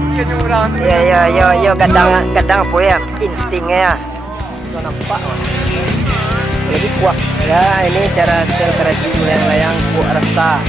Kacaunya orang tu. Ya, kadang apa ya, instingnya ya. So nampak. Jadi kuat. Ya, ini cara selebrasi layang-layang kuat rasa.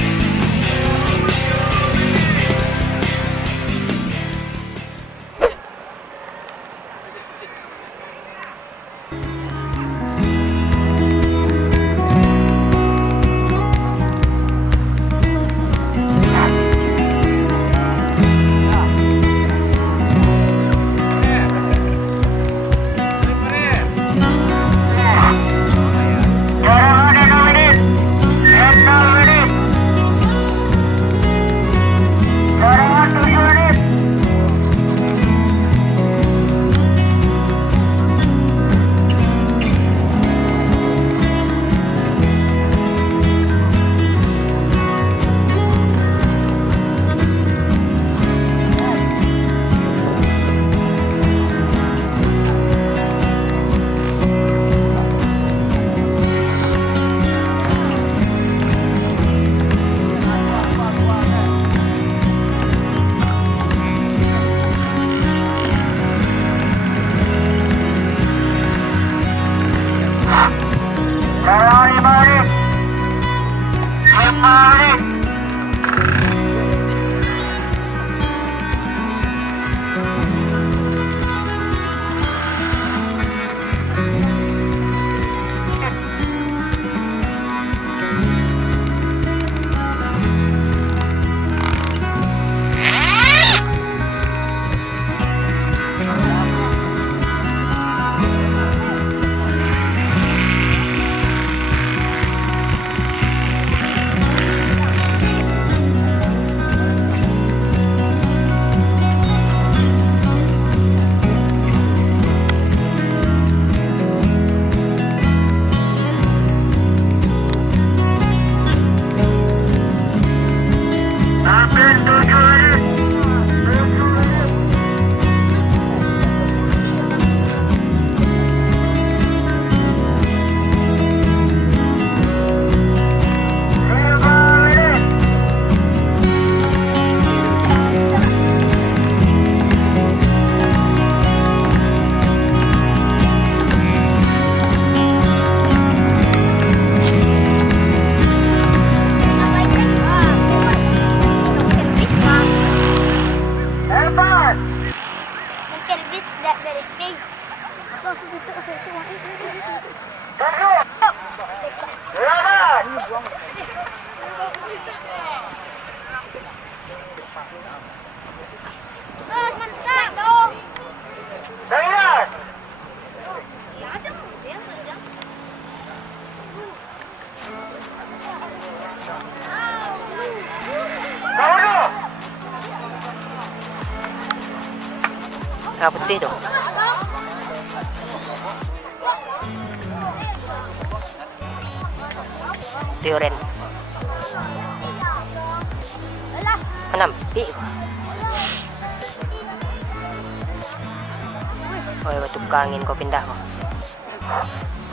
Putih dong. Tioren. Menampi. Oh, batu angin kau pindah kok.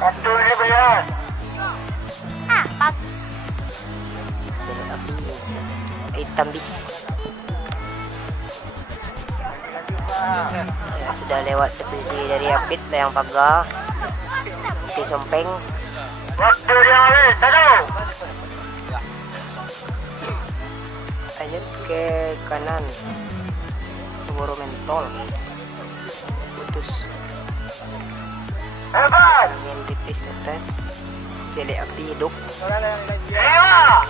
Satu ni bayar. Pak. Hitam bis. Ya, sudah lewat posisi dari Apit yang pagar di Sompeng. Waktu dia habis, tahu. Lanjut ke kanan, Boro mentol, putus. Hebat. Angin tipis atas, jeli api hidup. Dewa.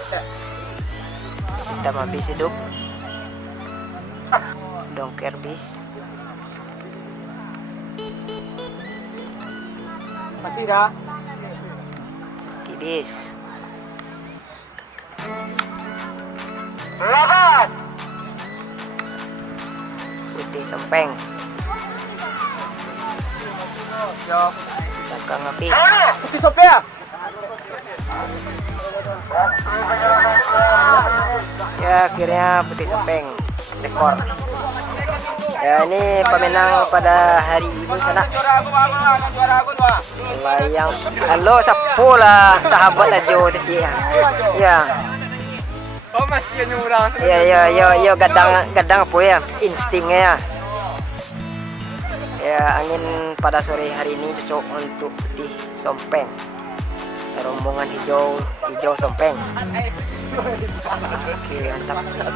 Hitam habis hidup. Dongker bis. Masih dah. Tibis. Labat. Putih Sompeng. Jom. Belakang api. Putih Sompeng. Ya, akhirnya Putih Sompeng rekor. Ya, ini pemenang pada hari ini sana. Layang. Halo, sapo lah sahabat ajo tadi. Ya. Oh, masih yang orang. Yo gadang apa ya instingnya ya. Ya angin pada sore hari ini cocok untuk di Sompeng. Rombongan hijau Sompeng. Oke mantap.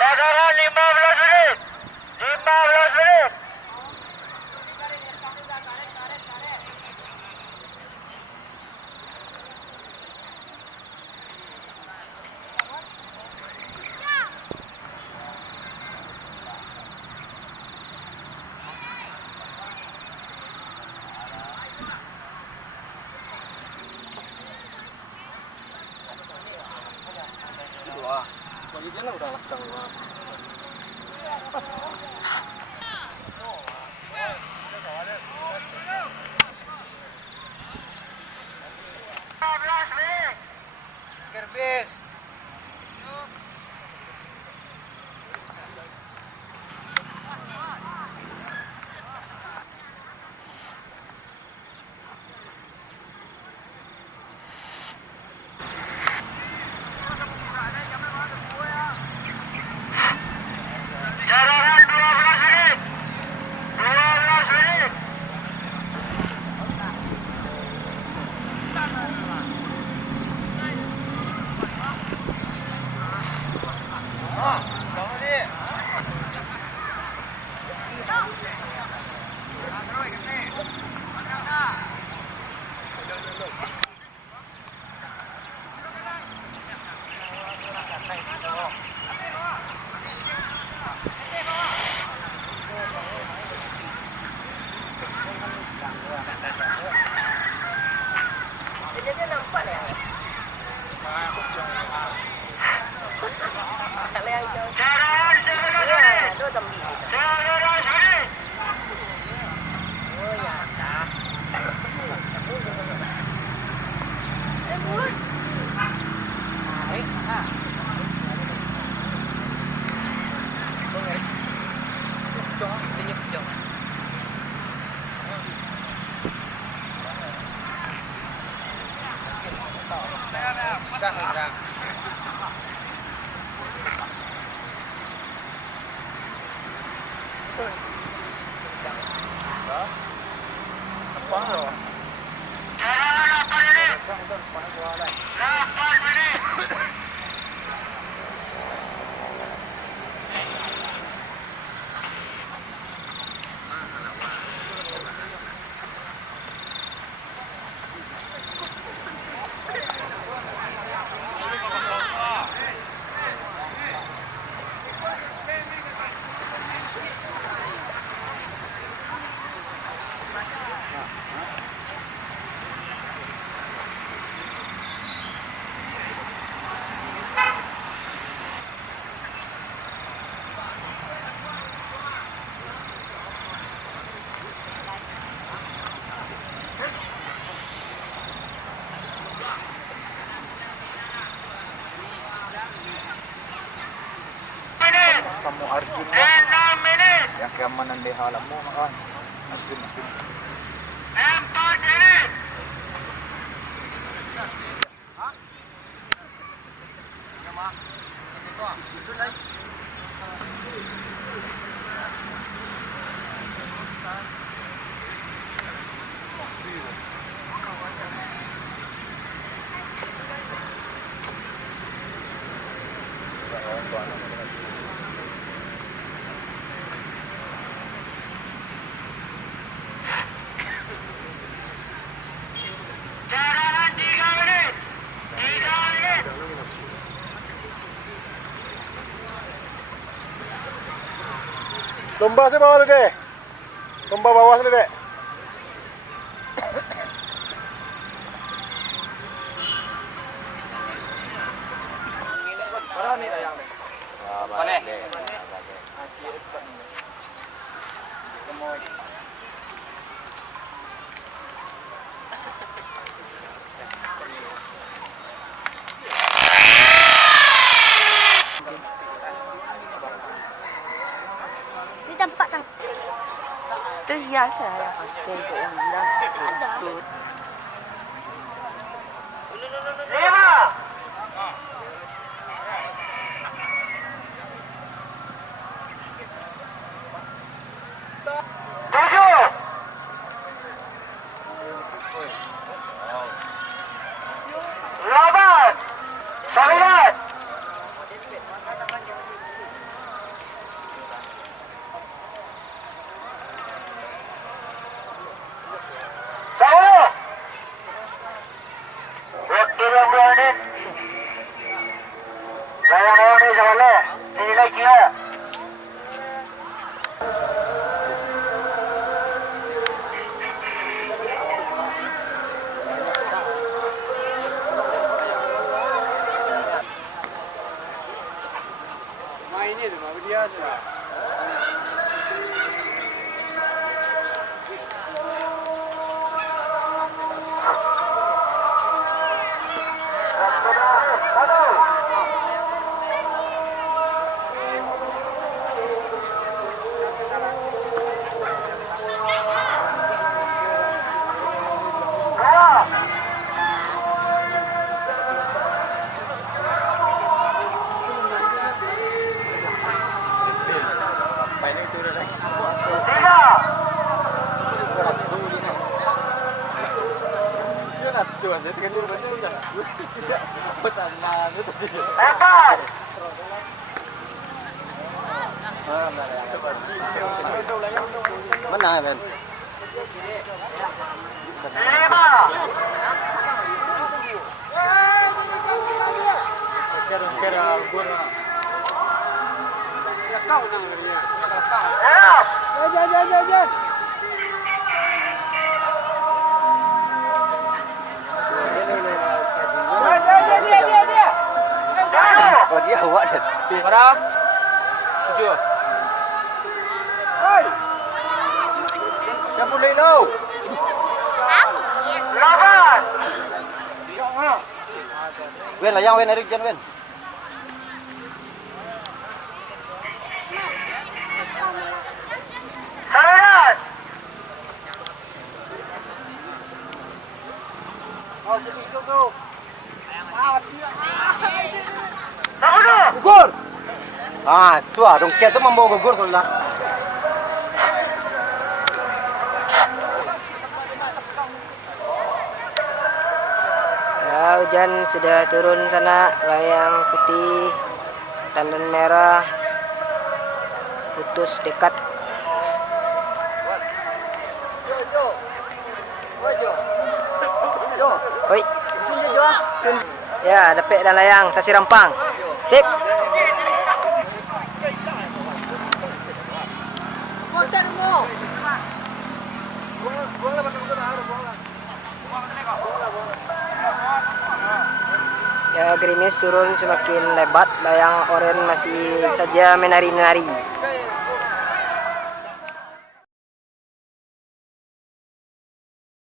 Saudara 15 menit. 15 menit. Bagusnya udah langsung. Kerbis. Jaranan 12 menit. 12 menit. Dia nampak ya. Kalau yang jauh. Jaranan 11 Ya, menit. itu tembi. 11 menit. Oh ya. Tarik. Arjun mo. 6 menit. Yang keamanan di halam mo, kawan. Arjun. 4 menit. Cadangan 3 menit. 3 menit. Lomba saya bawah deh. Lomba bawah deh. Parah nih ayang. Mana? Di tempat kan. Terbiasa ya pakai undang. Betul. 5. 7. 8. 9. 10. Waktu yang berani. Saya mau ni sekali. Nilai kira. Main ni tu, apa dia sudah? Main itu dah. 3. Dia nak cuan jadi kan dia banyak dah. Pertanyaan itu tadi. 4. Mana Ben? 5. Kira-kira guna. Kau nang dia. 6. Oh dia awak dah. Parah. 7. Yang boleh lo. 8. Wen lah yang Wen Erik Jan Wen. 9. Oh begitu tu. 10. Gugur. Ah, tu ah, dong kita tu membawa gugur soalnya. Ya, hujan sudah turun sana, layang putih, tandon merah, putus dekat. Oi. Ya, dapet dan layang, Tasir Rampang. Sip. Ya, gerimis turun semakin lebat, layang oranye masih saja menari-nari.